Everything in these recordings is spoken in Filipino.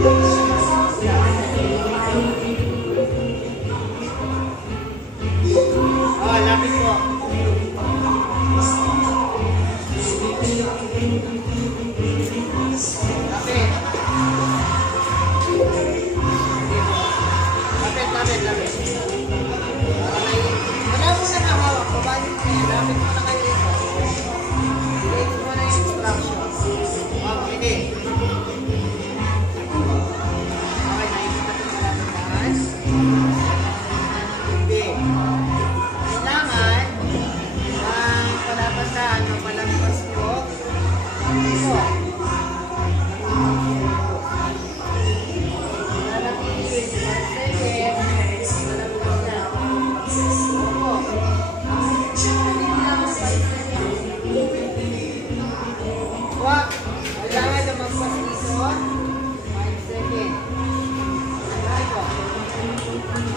Lapit po. Lapit. Wala mo na nakahawak. Babalik mo yan. Lapit mo na kayo dito. Bigay mo na yung instructions. Okay. Okay, nakikita ko na lapit. Okay. Kailangan ang palapasaan o palampas nyo ito. Kailangan lumagpas dito 5 seconds.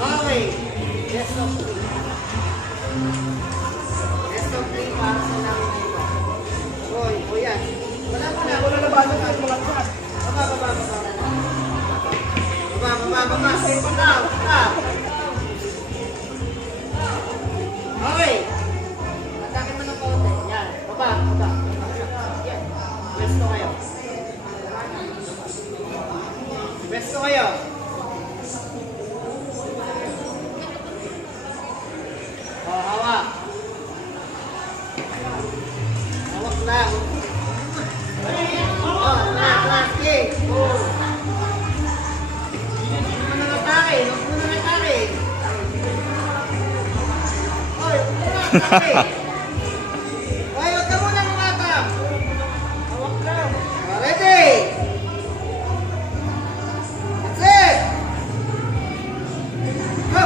Okay. Rest of 3. Rest of 3 para sa namin na ito. O yan. Wala na bago na malagpas. Baba. Okay. Atake mo ng konti. Yan. Baba. Yan. Resto kayo. Hawak. Hawak lang. Last game. Huwag mo na natake. Oy, huwag ka muna lumatap. Hawak lang. Ready? That's it. Go.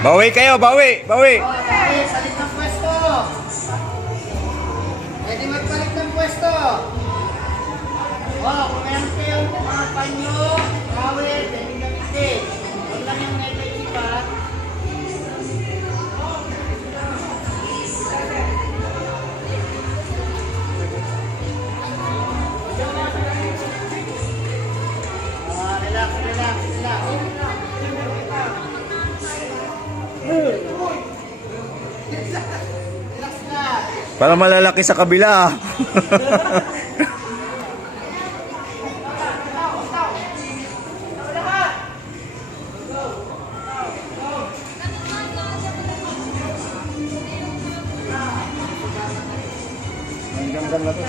Bawi kayo, bawi. Palit ng pwesto. Pwede magpalit ng pwesto. Kung meron kayong mga panyo, kawit, pwede gamitin. Huwag lang yung negative pa. Relax. Para malalaki sa kabila. Hanggang na to.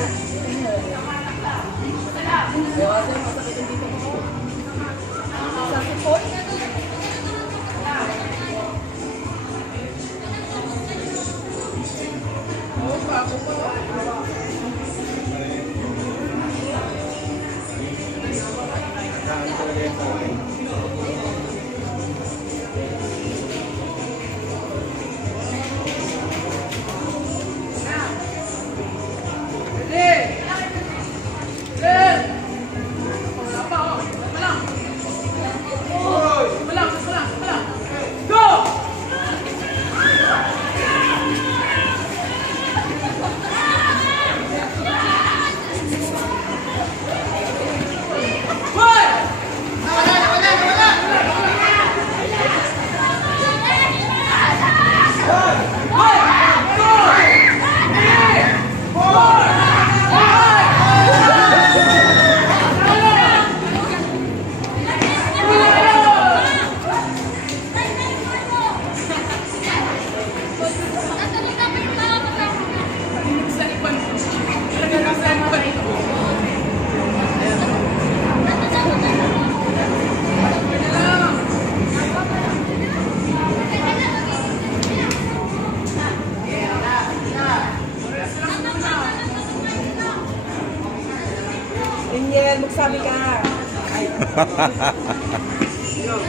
Daniel, magsabi ka.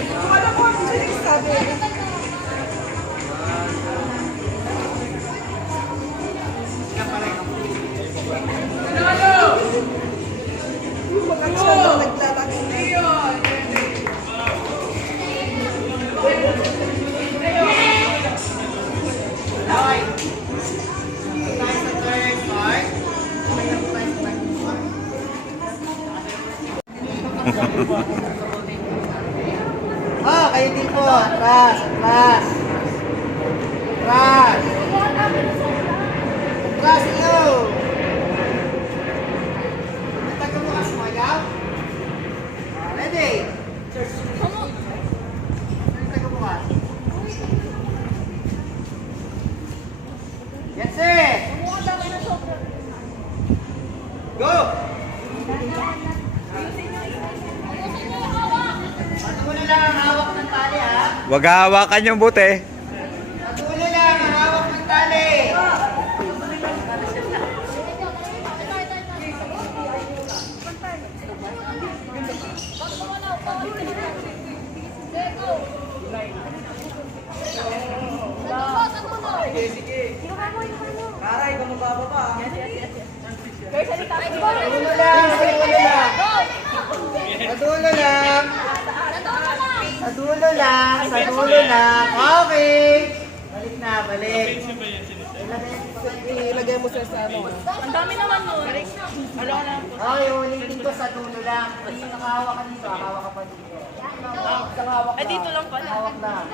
Akala ko ako siya nagsabi. Yung mga siya na naglalaki. Okay. Tayo sa third part. Oh, kayo din po. Atras, atras. Atras. Atras niyo. Nagtagbukas mo, ikaw? Ready? Nagtagbukas. Yes, sir. Go. Patuloy lang ang hawak ng tali, ha? Wag hawakan yung buti. Patuloy lang ang hawak ng tali. Patuloy lang, patuloy lang. Patuloy lang. Sa dulo lang, sa dulo lang. Okay. Balik na, balik. Ilagay mo siya sa ano. Ang dami naman nun. Wala na. Okay, ulitin ko sa dulo lang. Kasi nakahawa ka dito, hakawa ka pa dito. Hawak Ay, dito lang pala. Hawak lang.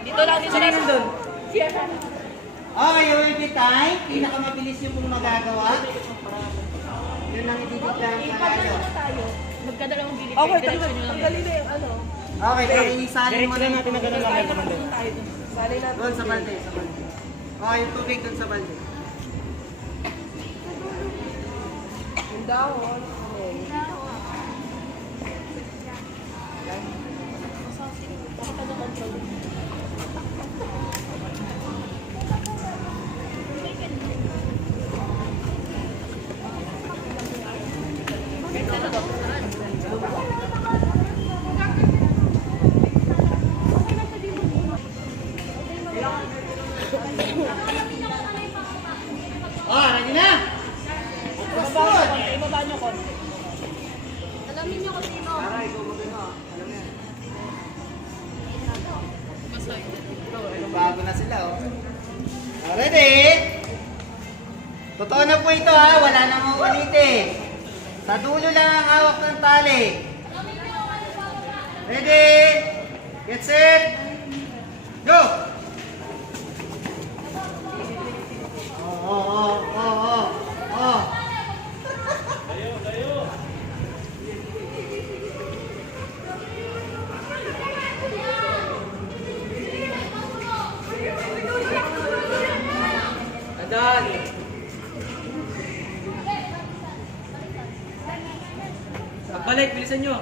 Dito lang, dito lang. Doon. Okay, ready time. Pinakamabilis yung pong nagagawa. Yun lang ididit lang sa ano. Magkadalawang bili. Okay, Diretso nyo lang. tanggalin na yung ano. Okay, pakisalin mo na natin na gano'n lang. Sali natin. Doon sa balde, sa balde. Okay, yung tubig doon sa balde. Yung dahon. Oh, ready na? Ibaba nyo ko. Aray, gugugin mo. Alam mo yan. Bago na sila, oh. Ready? Totoo na po ito, ha? Wala namang ulitin. Sa dulo lang ang hawak ng tali. Ready? Get set? Go! Oh. Adan. Pagbalik, bilisan nyo.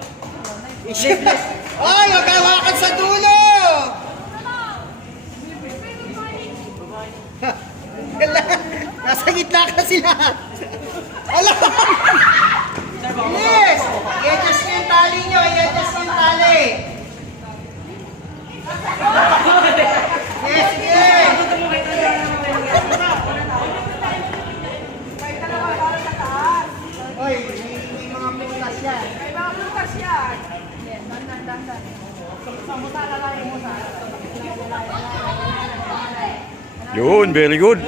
Ay, huwag hawakan sa dulo! Wala. Nasa gitna ka sila. Wala. Yes! I-adjust nyo yung tali nyo. I-adjust nyo yung tali. Yes, sige. Oy, may mga putas yan. May mga bukas yan. Yun, very good.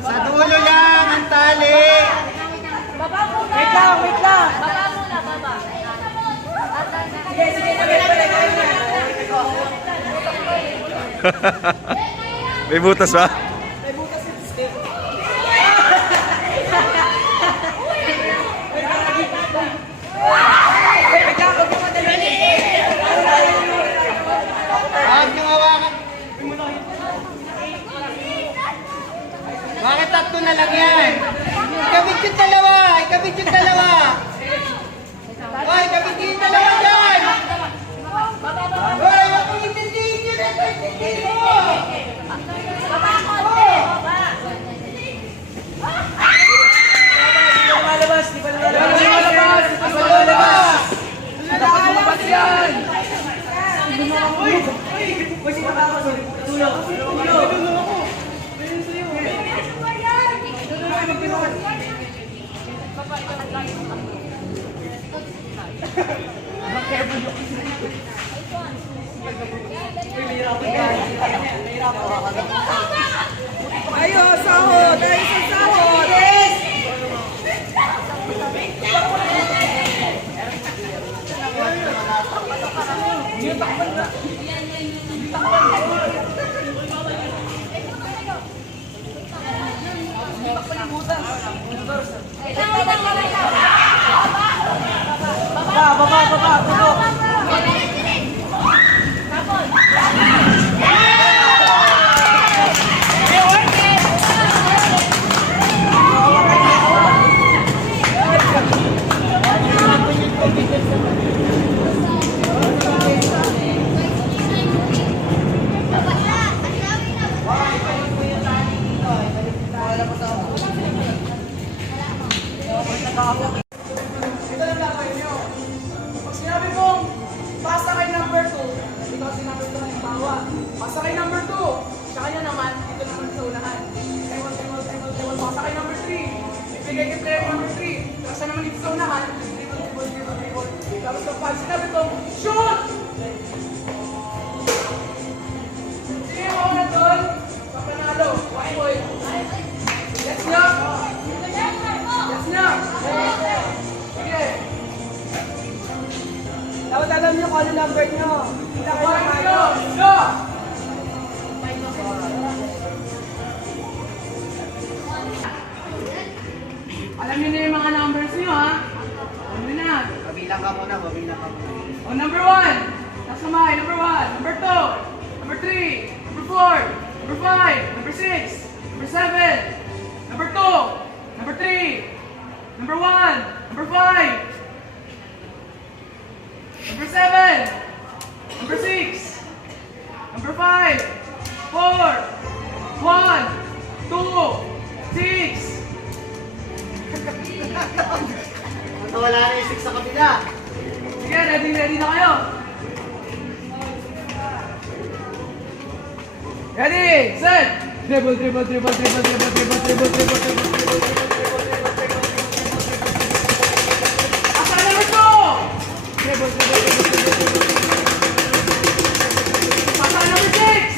Sa dulo lang ang tali. Baba muna. Wait lang. Baba muna, baba. May butas ba? May bukas ito. Huwag nyo hawakan. Bakit tatlo na lang yan? Ikabit yung dalawa! Ikabit yung dalawa! Hoy, ikabit yung dalawa dyan! Ayo, sahod! Ayo sa sahod! Ito lang gagawin nyo. Pag sinabi kong basta kay number 2, hindi ko kasi number 2 na yung bawa. Basta kay number 2, sa kanya naman, dito naman sa unahan. Table. Basta kay number 3, ibigay kay player number 3. Basta naman dito sa unahan, table. Tapos kapag sinabi kong shoot! Sige mo na doon, papanalo. White boy. Let's go! Yes na! Sige! Dapat alam niyo kung ano number niyo. Kita kayo ng Let's ano. go! Alam niyo na yung mga numbers niyo, ha? Alam niyo na. Mabilang ka muna. Oh, number 1. Taas kamay. Number 1. Number 2. Number 3. Number 4. Number 5. Number 6. Number 7. Number 2. Number 3. Number 1. Number 5. Number 7. Number 6. Number 5. 4. 1. 2. 6. Wala na yung 6 sa kabila. Sige, ready na kayo. Ready, set. Dribble. Asa number 2. Dribble. Asa number 6.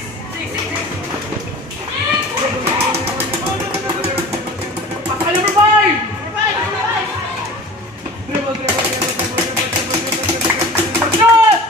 Asa number 5. Dribble. Shoot!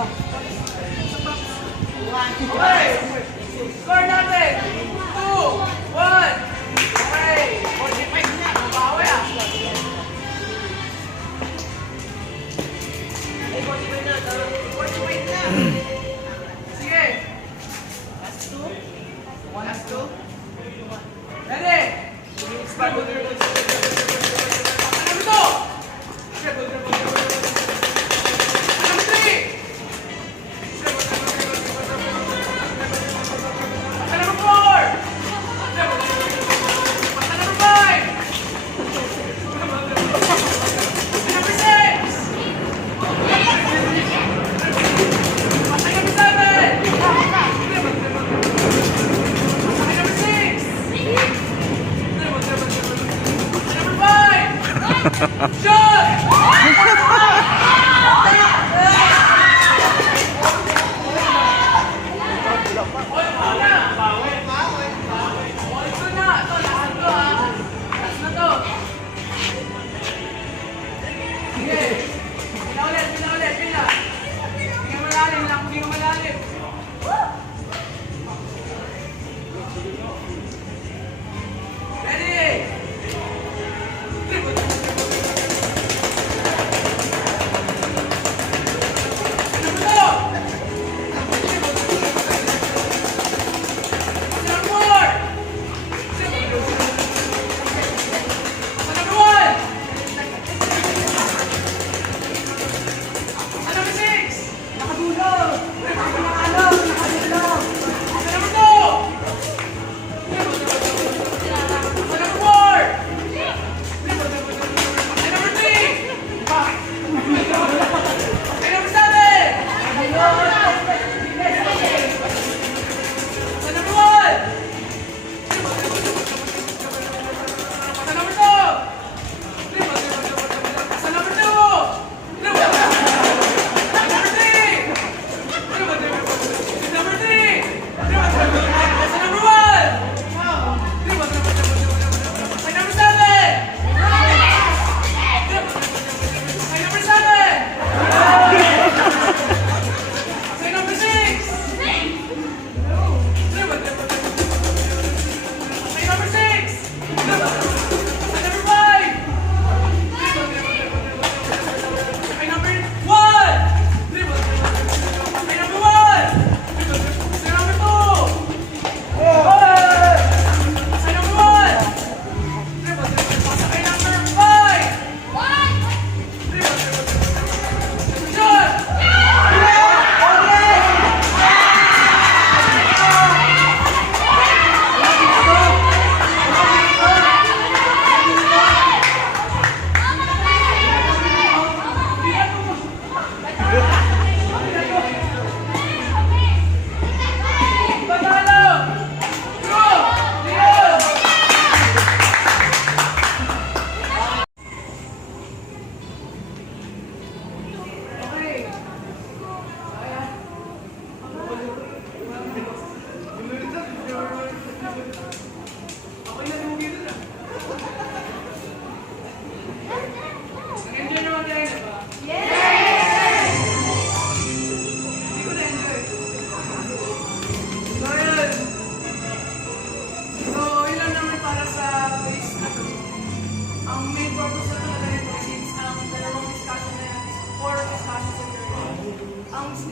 Okay. Score natin. 2, 1. Okay. 45 na. Mabawi ah. Ay, 45 na. 45 na. Sige. Last 2. Last 2. Ready? Start. Ano ito?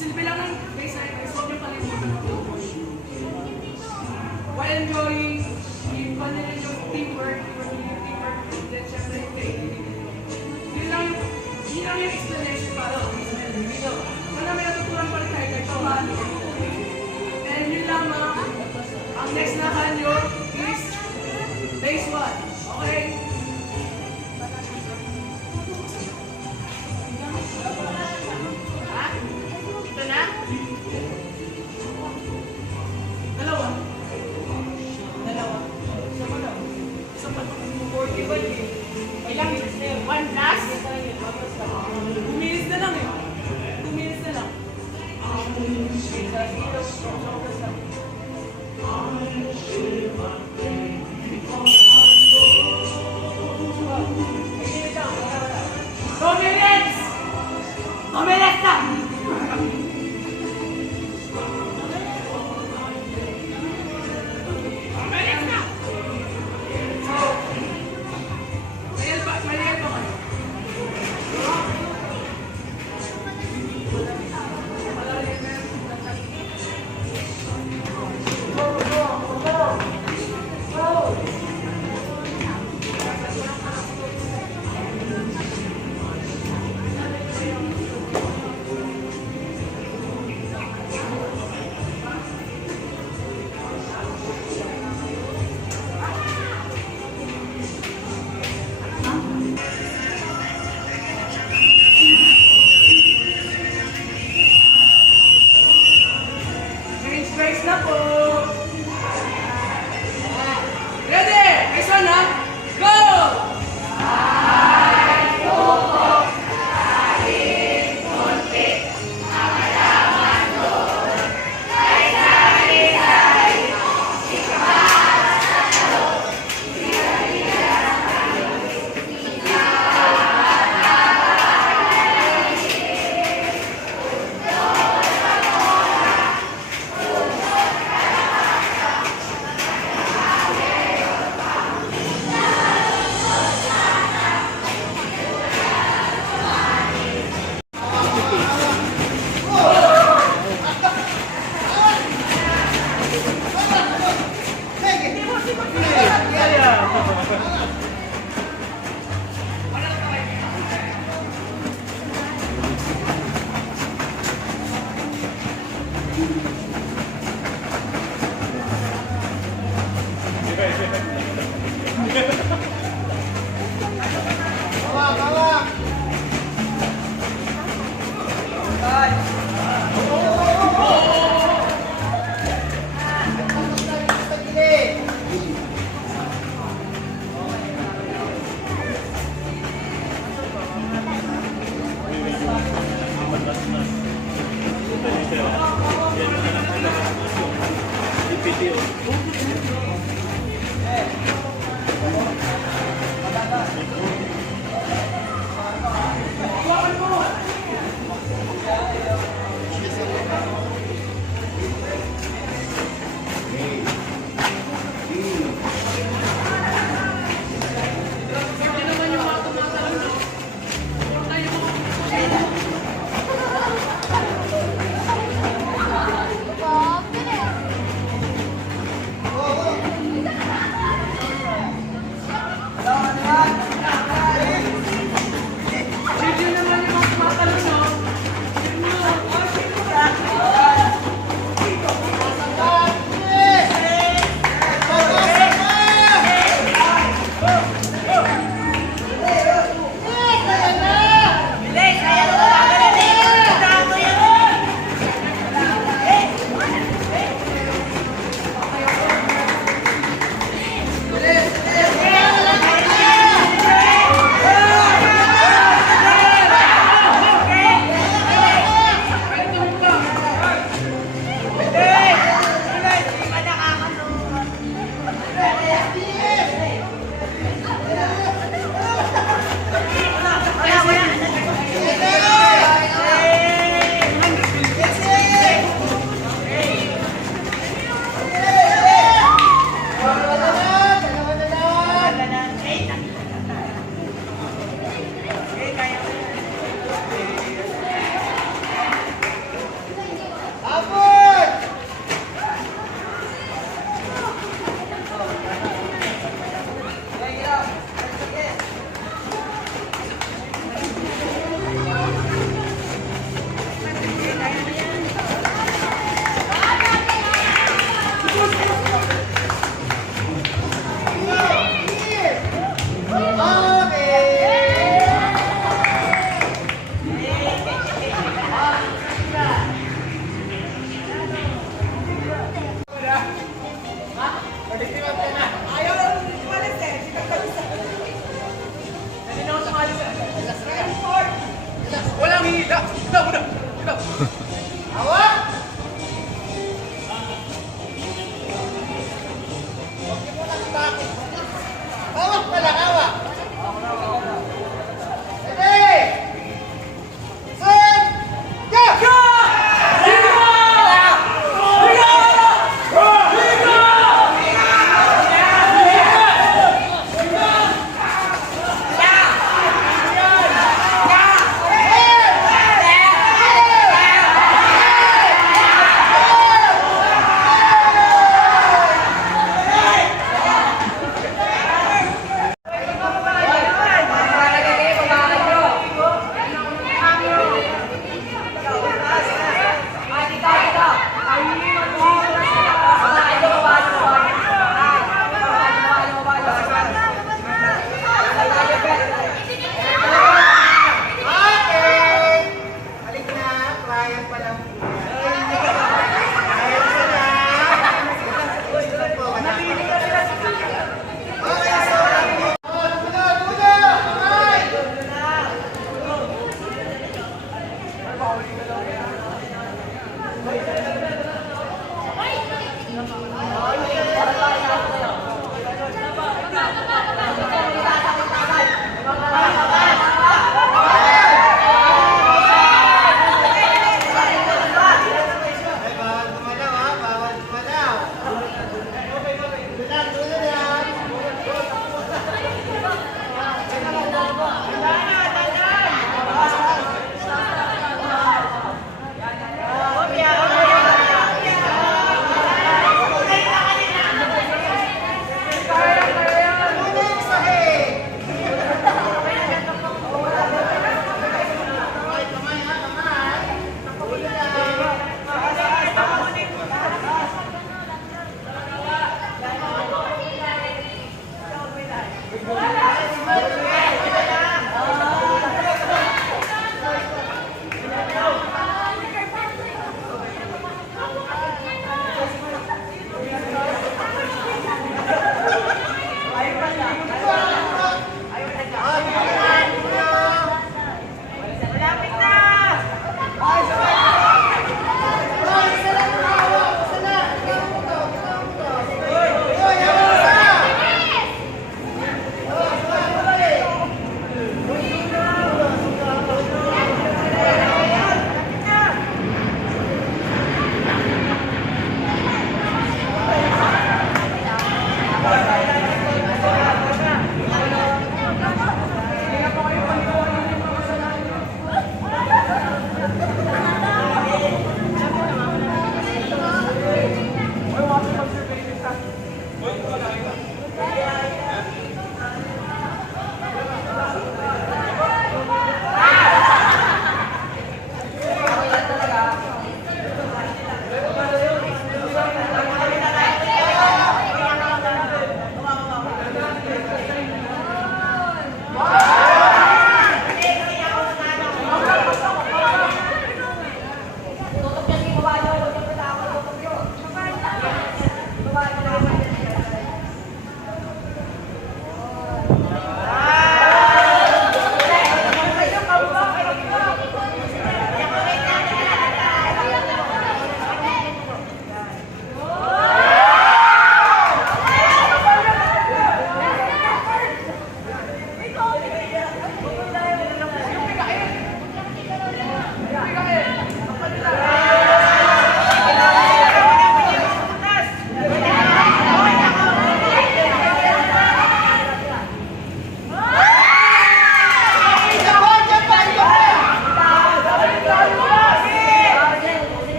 Silbi lang ng baseline is huwag niyo kalimutan mag-push. While enjoying, iba nila yung teamwork, then syempre yung creativity. Yun lang yung explanation para dito. Wala may natutunan pa rin tayo kahit paano. And yun lang ang next na kanyo is base 1. Okay? Ito na? Dalawa. Isa pa. 45 eh. Ilang minutes na yun? 1 plus? 2 minutes na lang eh. 2 minutes na lang. Two minutes! 2 minutes na! Hawak, hawak.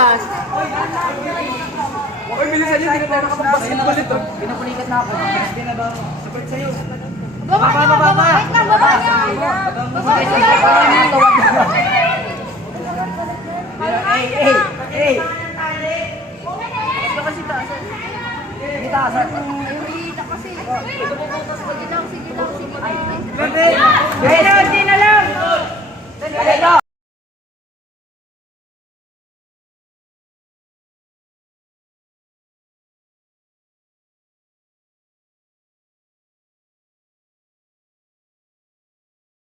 lumabas. Oy, bilisan nyo, hindi na tayo makapag-basketball ito. Pinapulikat na ako. Hindi na ba? Support sa'yo. Baba niya, baba. Wait lang, baba niya. Baba niya. Hey! Ito kasi taasan. Hindi taasan. Ayun, hindi kasi. Sige lang, sige lang, sige lang.